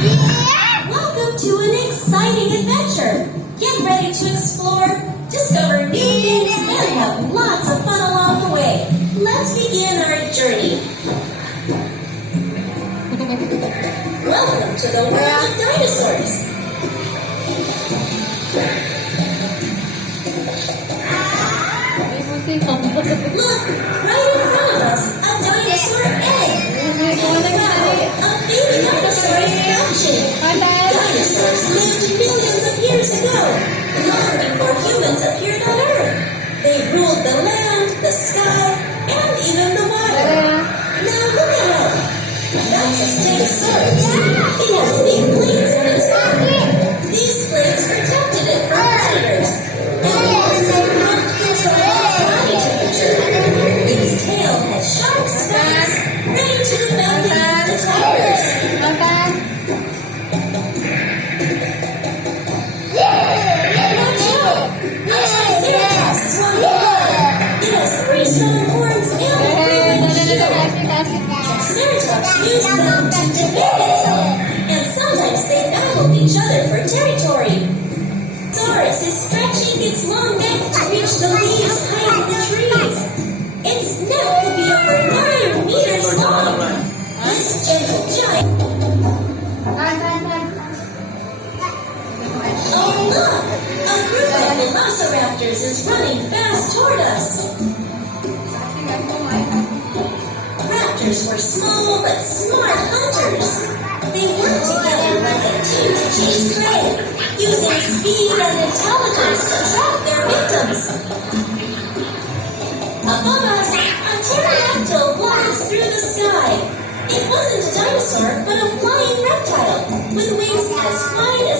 Welcome to an exciting adventure. Get ready to explore, discover new things, and have lots of fun along the way. Let's begin our journey. Welcome to the world of dinosaurs. Look, right in front of us, a dinosaur egg. Wow, a baby dinosaur is hatching. Dinosaurs lived millions of years ago, long before humans appeared on Earth. They ruled the land, the sky, and even the water. Now look at him. That's a stegosaurus. It has big blades on its back. These blades protected it from predators. And it also controls body temperature. Its tail has sharp spikes, ready to defend against attackers. Watch out! A triceratops is on the run. It has 3 strong horns and a 3-winged shield. Triceratops use them to defend itself, and sometimes they battle each other for territory. Taurus is stretching its long neck to reach the leaves high in the trees. Its neck could be over 9 meters long. This gentle giant... Oh look! A group of velociraptors is running fast toward us. Raptors were small but smart hunters. They worked together like a team to chase prey, using speed and intelligence to trap their victims. Above us, a pterodactyl flies through the sky. It wasn't a dinosaur, but a flying reptile with wings as wide as